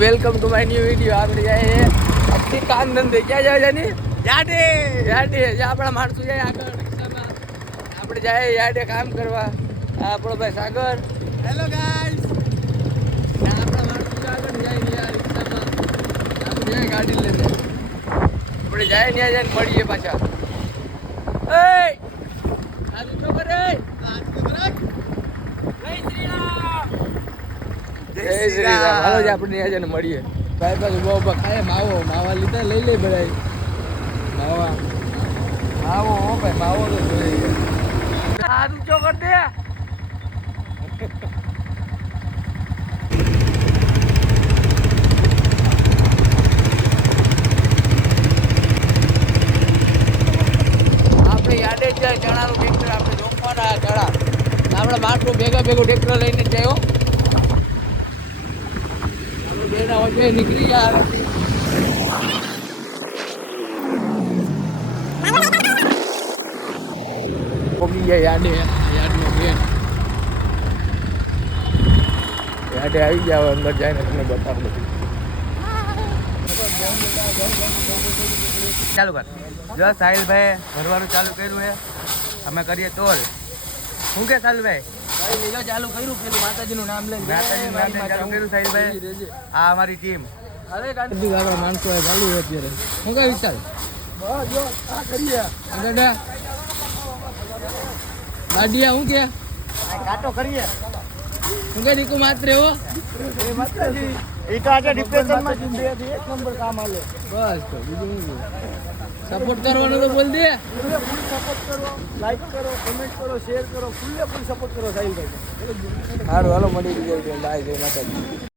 Welcome to my new video. આપણે જાય અબથી કામ ધંધે ક્યાં જાય જાની યાડે યાડે આપણા માણસો જાય આગળ રિક્ષામાં. આપણે જાય યાડે કામ કરવા. આ આપણો ભાઈ સાગર. Hello guys. આપણા માણસો આગળ જાય યાર રિક્ષામાં. આપણે જાય ગાડી લઈને. આપણે જાય ત્યાં જઈને મળીએ પાછા. એ આજુ ખબર હે જય શ્રી રામ. હાલો જ આપણે ત્યાં જઈને મળીએ. ભાઈ પાછું બહુ ખાય માવા લીધા લઈ લે બધા માવો હો ભાઈ માવો તો જોઈએ. હાથ ઊંચો કર દે. આપણે યાદે જ જાય ચણાનું ટ્રેક્ટર આપણે રોકવાના ચણા આપણે માટલું ભેગું ટ્રેક્ટર લઈને જ જાય. બેના વચ્ચે નીકળી ગયા. પગી ગયા યાદે યાદનો બેન યાદે આવી જાવ અંદર જાય ને તમને બતાવ બધું. ચાલુ કર જો સાહિલભાઈ ભરવાનું ચાલુ કર્યું છે. અમે કરીએ તોલ. શું કે સાહિલભાઈ? ચાલુ કર્યું પેલું માતાજીનું નામ લઈને ચાલુ કર્યું સાહિલભાઈ. આ અમારી ટીમ. અરે આપણા માણસો ચાલુ છે અત્યારે. શું કઈ વિચાર જો આ કરીએ દાદા દાડિયા શું કે કાટો કરીએ શું કે દીકુ માત્ર એવો એ તો આજે ડિપ્રેશનમાં જિંદગી એક નંબર કામ આલે. બસ તો બીજું શું સપોર્ટ કરવાનો તો બોલ દે. ફૂલ સપોર્ટ કરો, લાઈક કરો, કમેન્ટ કરો, શેર કરો, ફૂલ સપોર્ટ કરો સાહિલભાઈ. સારું હાલો મળી જાય બાય જય માતાજી.